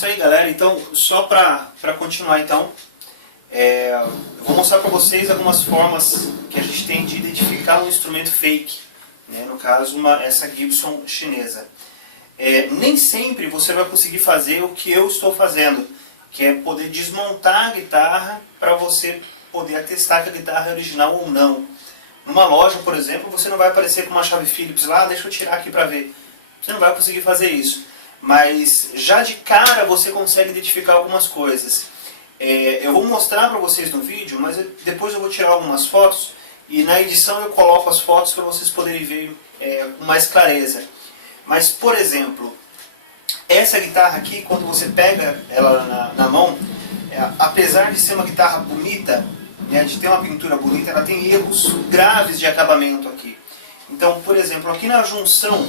isso aí, galera. Então, só para continuar, então, eu vou mostrar para vocês algumas formas que a gente tem de identificar um instrumento fake, né? No caso, essa Gibson chinesa. Nem sempre você vai conseguir fazer o que eu estou fazendo, que é poder desmontar a guitarra para você poder atestar que a guitarra é original ou não. Numa loja, por exemplo, você não vai aparecer com uma chave Phillips lá, deixa eu tirar aqui para ver. Você não vai conseguir fazer isso. Mas já de cara você consegue identificar algumas coisas. Eu vou mostrar para vocês no vídeo, mas depois eu vou tirar algumas fotos e na edição eu coloco as fotos para vocês poderem ver com mais clareza. Mas, por exemplo, essa guitarra aqui, quando você pega ela na mão, apesar de ser uma guitarra bonita, né, de ter uma pintura bonita, ela tem erros graves de acabamento aqui. Então, por exemplo, aqui na junção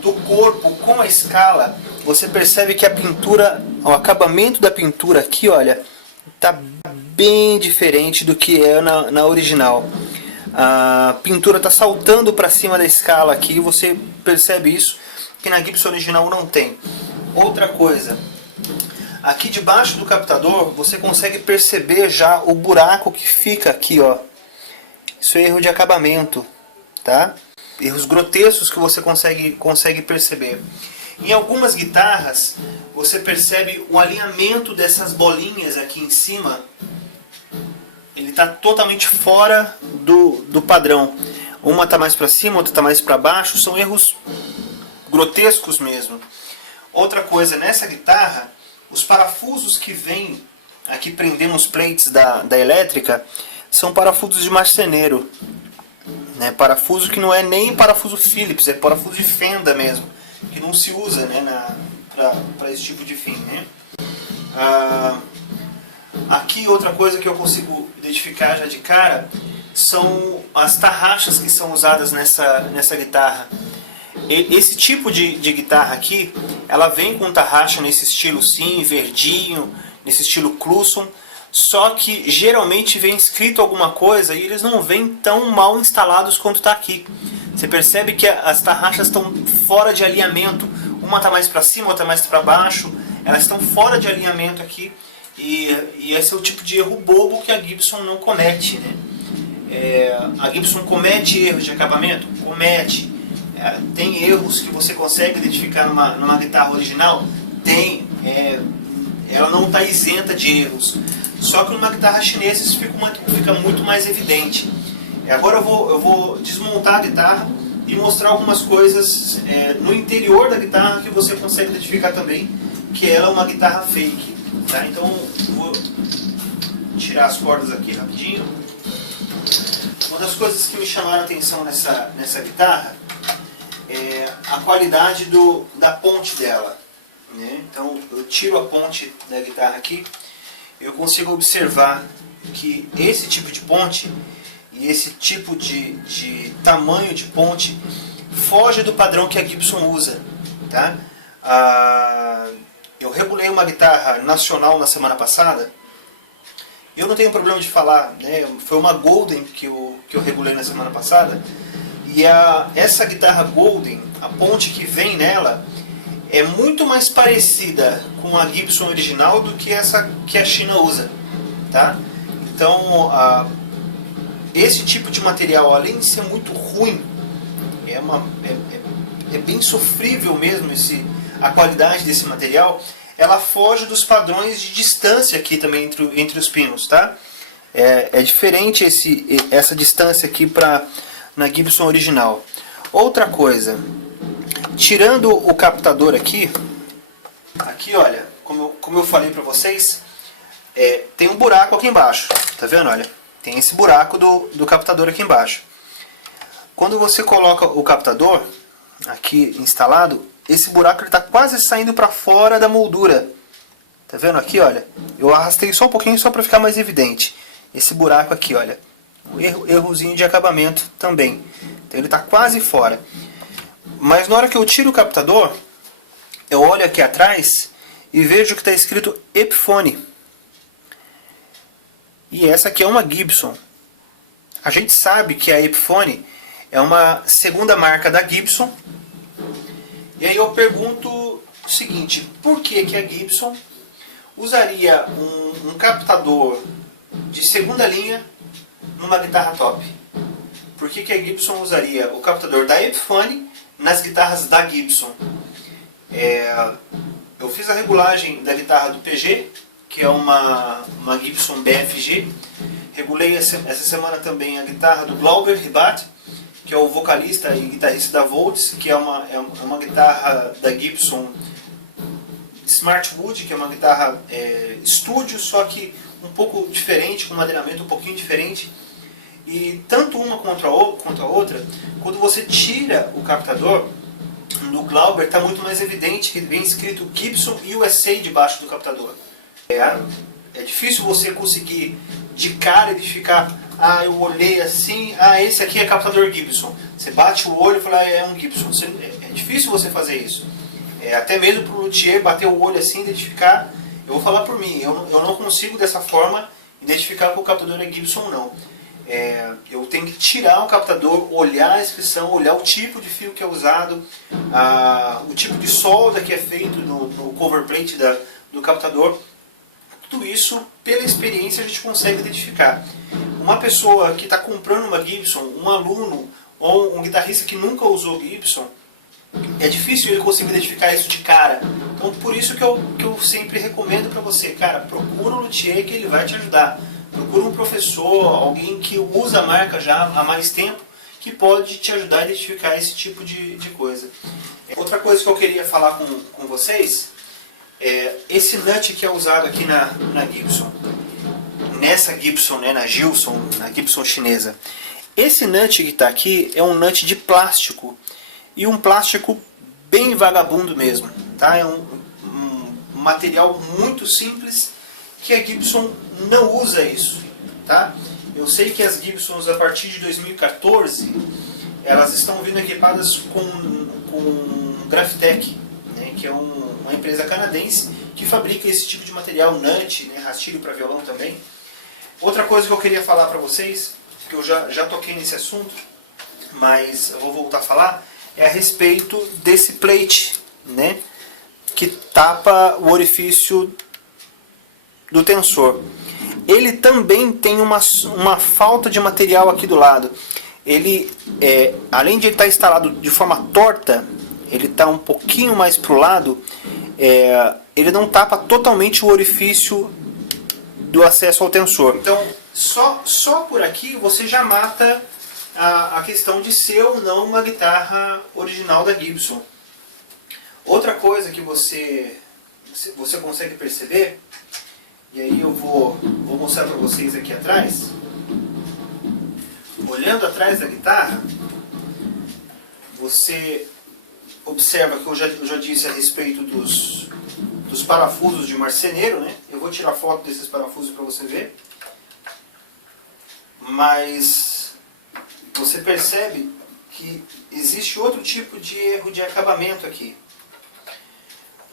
do corpo com a escala, você percebe que a pintura, o acabamento da pintura aqui, olha, está bem diferente do que é na original. A pintura está saltando para cima da escala aqui, você percebe isso, que na Gibson original não tem. Outra coisa, aqui debaixo do captador você consegue perceber já o buraco que fica aqui, ó. Isso é erro de acabamento, tá? Erros grotescos que você consegue perceber. Em algumas guitarras você percebe o alinhamento dessas bolinhas aqui em cima. Ele está totalmente fora do padrão. Uma está mais para cima, outra está mais para baixo. São erros grotescos mesmo. Outra coisa, nessa guitarra, os parafusos que vêm aqui prendendo os plates da elétrica são parafusos de marceneiro, né? Parafuso que não é nem parafuso Phillips, é parafuso de fenda mesmo, que não se usa, né, para esse tipo de fim, né? Aqui outra coisa que eu consigo identificar já de cara são as tarraxas que são usadas nessa guitarra. Esse tipo de guitarra aqui, ela vem com tarraxa nesse estilo sim, verdinho, nesse estilo Clusson, só que geralmente vem escrito alguma coisa e eles não vêm tão mal instalados quanto está aqui. Você percebe que as tarraxas estão fora de alinhamento, uma está mais para cima, outra mais para baixo, elas estão fora de alinhamento aqui, e esse é o tipo de erro bobo que a Gibson não comete, né? A Gibson comete erros de acabamento? Comete. Tem erros que você consegue identificar numa guitarra original? Tem. Ela não está isenta de erros. Só que numa guitarra chinesa isso fica muito mais evidente. Agora eu vou desmontar a guitarra e mostrar algumas coisas no interior da guitarra que você consegue identificar também que ela é uma guitarra fake. Tá? Então eu vou tirar as cordas aqui rapidinho. Uma das coisas que me chamaram a atenção nessa guitarra é a qualidade da ponte dela, né? Então eu tiro a ponte da guitarra aqui, eu consigo observar que esse tipo de ponte e esse tipo de tamanho de ponte foge do padrão que a Gibson usa, tá? Eu regulei uma guitarra nacional na semana passada. Eu não tenho problema de falar, né? Foi uma Golden que eu regulei na semana passada. E essa guitarra Golden, a ponte que vem nela, é muito mais parecida com a Gibson original do que essa que a China usa, tá? Então, esse tipo de material, além de ser muito ruim, é bem sofrível mesmo a qualidade desse material. Ela foge dos padrões de distância aqui também entre os pinos, tá? É diferente essa distância aqui na Gibson original. Outra coisa, tirando o captador aqui olha, como eu falei para vocês, tem um buraco aqui embaixo, tá vendo? Olha, tem esse buraco do captador aqui embaixo. Quando você coloca o captador aqui instalado, esse buraco está quase saindo para fora da moldura. Tá vendo aqui, olha? Eu arrastei só um pouquinho só para ficar mais evidente. Esse buraco aqui, olha. Um errozinho de acabamento também. Então ele está quase fora. Mas na hora que eu tiro o captador, eu olho aqui atrás e vejo que está escrito Epiphone. E essa aqui é uma Gibson. A gente sabe que a Epiphone é uma segunda marca da Gibson. E aí eu pergunto o seguinte, por que que a Gibson usaria um captador de segunda linha numa guitarra top? Por que que a Gibson usaria o captador da Epiphone nas guitarras da Gibson? Eu fiz a regulagem da guitarra do PG, que é uma Gibson BFG. Regulei essa semana também a guitarra do Glauber Ribat, que é o vocalista e guitarrista da Volts, que é uma guitarra da Gibson Smartwood, que é uma guitarra estúdio, só que um pouco diferente, com um madeiramento um pouquinho diferente. E tanto uma quanto a outra, quando você tira o captador, no Glauber está muito mais evidente que vem escrito Gibson USA debaixo do captador. É difícil você conseguir de cara identificar, eu olhei assim, esse aqui é captador Gibson. Você bate o olho e fala, é um Gibson. É difícil você fazer isso. Até mesmo para o luthier bater o olho assim, identificar. Eu vou falar por mim, eu não consigo dessa forma identificar que o captador é Gibson ou não. Eu tenho que tirar o captador, olhar a inscrição, olhar o tipo de fio que é usado, o tipo de solda que é feito no cover plate do captador. Tudo isso, pela experiência, a gente consegue identificar. Uma pessoa que está comprando uma Gibson, um aluno ou um guitarrista que nunca usou Gibson, é difícil ele conseguir identificar isso de cara. Então, por isso que eu sempre recomendo para você, cara, procura um luthier que ele vai te ajudar. Procura um professor, alguém que usa a marca já há mais tempo, que pode te ajudar a identificar esse tipo de coisa. Outra coisa que eu queria falar com vocês, esse nut que é usado aqui na Gibson, nessa Gibson, na Gilson, na Gibson chinesa. Esse nut que está aqui é um nut de plástico, e um plástico bem vagabundo mesmo. Tá? É um material muito simples, que a Gibson não usa isso. Tá? Eu sei que as Gibsons, a partir de 2014, elas estão vindo equipadas com Graphtec, né, que é uma empresa canadense que fabrica esse tipo de material, nut, né, rastilho para violão também. Outra coisa que eu queria falar para vocês, que eu já toquei nesse assunto, mas eu vou voltar a falar, é a respeito desse plate, né, que tapa o orifício do tensor. Ele também tem uma falta de material aqui do lado. Ele, além de ele estar instalado de forma torta, ele está um pouquinho mais para o lado, ele não tapa totalmente o orifício do acesso ao tensor. Então, só por aqui você já mata a questão de ser ou não uma guitarra original da Gibson. Outra coisa que você consegue perceber, e aí eu vou mostrar para vocês aqui atrás, olhando atrás da guitarra, você observa que eu já disse a respeito dos parafusos de marceneiro, né? Eu vou tirar foto desses parafusos para você ver. Mas você percebe que existe outro tipo de erro de acabamento aqui.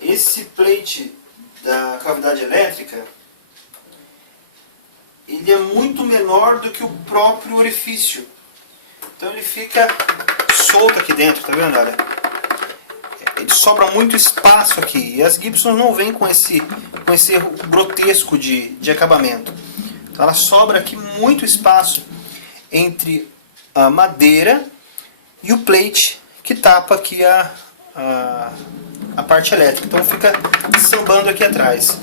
Esse plate da cavidade elétrica, ele é muito menor do que o próprio orifício. Então ele fica solto aqui dentro, tá vendo? Olha, ele sobra muito espaço aqui. E as Gibsons não vêm com esse erro grotesco de acabamento. Então ela sobra aqui muito espaço entre a madeira e o plate que tapa aqui a parte elétrica. Então fica sambando aqui atrás.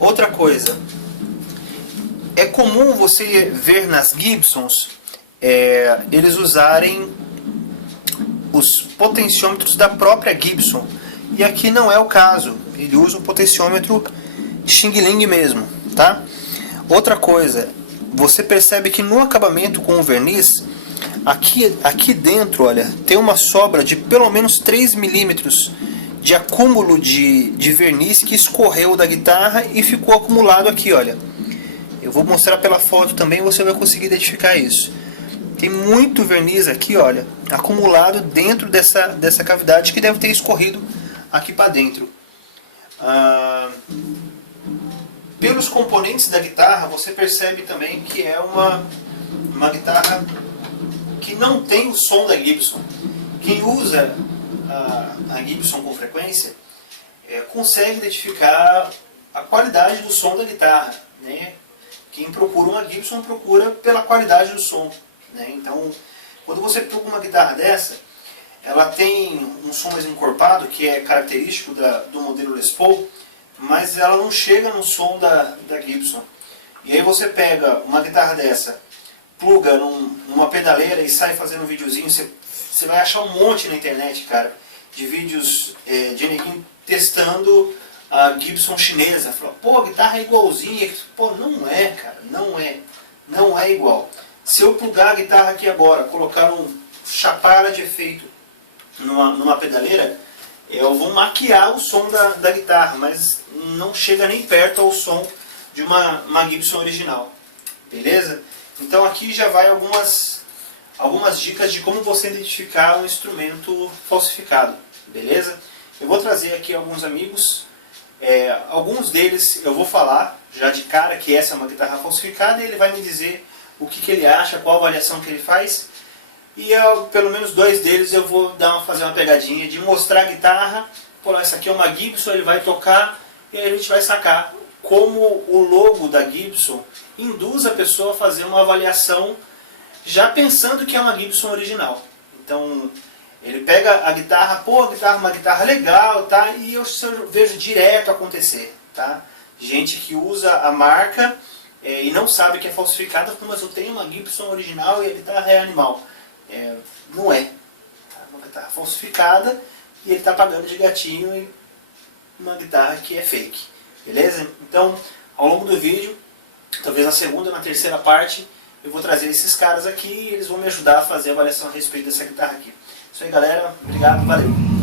Outra coisa, é comum você ver nas Gibsons eles usarem os potenciômetros da própria Gibson, e aqui não é o caso. Ele usa um potenciômetro Xing Ling mesmo, tá? Outra coisa, você percebe que no acabamento com o verniz, aqui dentro, olha, tem uma sobra de pelo menos 3 milímetros de acúmulo de verniz que escorreu da guitarra e ficou acumulado aqui, olha. Eu vou mostrar pela foto também, você vai conseguir identificar isso. Tem muito verniz aqui, olha, acumulado dentro dessa cavidade que deve ter escorrido aqui para dentro. Pelos componentes da guitarra, você percebe também que é uma guitarra que não tem o som da Gibson. Quem usa a Gibson com frequência consegue identificar a qualidade do som da guitarra, né? Quem procura uma Gibson procura pela qualidade do som, né? Então, quando você procura uma guitarra dessa, ela tem um som mais encorpado, que é característico do modelo Les Paul, mas ela não chega no som da Gibson. E aí você pega uma guitarra dessa, pluga numa pedaleira e sai fazendo um videozinho, você vai achar um monte na internet, cara, de vídeos de neguinho testando a Gibson chinesa. Fala, pô, a guitarra é igualzinha. Pô, não é, cara, não é igual. Se eu plugar a guitarra aqui agora, colocar chapara de efeito numa pedaleira, eu vou maquiar o som da guitarra, mas não chega nem perto ao som de uma Gibson original, beleza? Então aqui já vai algumas dicas de como você identificar um instrumento falsificado, beleza? Eu vou trazer aqui alguns amigos, alguns deles eu vou falar já de cara que essa é uma guitarra falsificada e ele vai me dizer o que ele acha, qual avaliação que ele faz. E pelo menos 2 deles eu vou fazer uma pegadinha de mostrar a guitarra. Pô, essa aqui é uma Gibson, ele vai tocar e aí a gente vai sacar como o logo da Gibson induz a pessoa a fazer uma avaliação já pensando que é uma Gibson original. Então ele pega a guitarra, pô, a guitarra é uma guitarra legal, tá? E eu vejo direto acontecer, tá? Gente que usa a marca e não sabe que é falsificada, mas eu tenho uma Gibson original e a guitarra é animal. Não é. Tá? Uma guitarra falsificada e ele está pagando de gatinho e uma guitarra que é fake. Beleza? Então, ao longo do vídeo, talvez na segunda ou na terceira parte, eu vou trazer esses caras aqui e eles vão me ajudar a fazer a avaliação a respeito dessa guitarra aqui. Isso aí, galera. Obrigado. Valeu.